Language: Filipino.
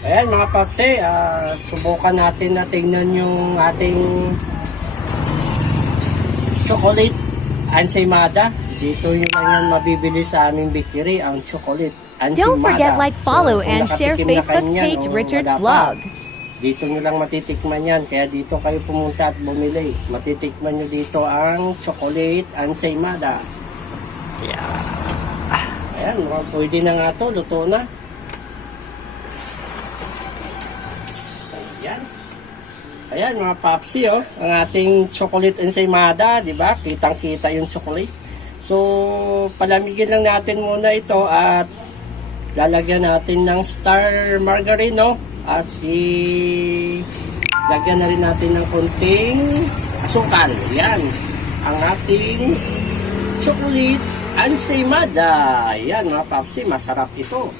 Ayan mga papse, subukan natin na tingnan yung ating chocolate ensaymada. Dito nyo lang yan mabibili sa aming bakery, ang chocolate ensaymada. Don't forget like, follow, kung and share nakatikim na Facebook kanyan page o Richard wala pa, Vlog. dito nyo lang matitikman yan. Kaya dito kayo pumunta at bumili. Matitikman nyo dito ang chocolate ensaymada. Yeah. Ayan, pwede na nga to, luto na. Ayan. Ayan mga papsi, oh, ang ating chocolate ensaymada, di ba? Kitang-kita yung chocolate. So, palamigin lang natin muna ito at lalagyan natin ng star margarine, no? At lagyan na rin natin ng konting asukal. Yan, ang ating chocolate ensaymada. Ayan mga papsi, masarap ito.